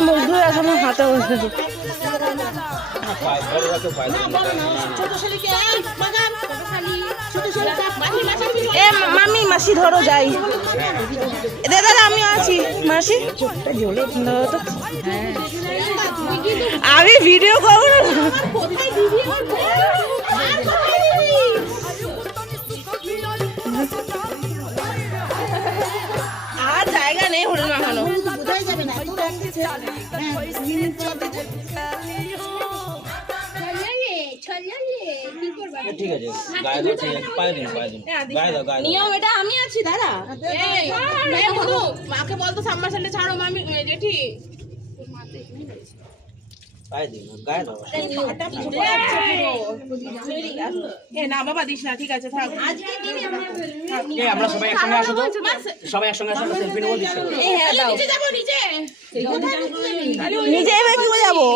মুখ ধুয়ে এখনো হাতে বসে এ মামি মাসি ধরো যাই দাদা আমি আছি মাসি ধরো তো আমি ভিডিও করবো না আর জায়গা নেই হলো না এখনো ঠিক আছে গায়ে দাও ঠিক আছে পায়ে দিন গায়ে দাও নিয়ম এটা আমি আছি দাদা মাকে বলতো সাম্বার সামনে ছাড়ো মামি জেঠি পায়ে দিন গায়ে দাও না বাবা দিস না ঠিক আছে থাক আমরা সবাই একসঙ্গে আসো তো সবাই একসঙ্গে আসো সেলফি নেবো নিজে এবার কি করে যাবো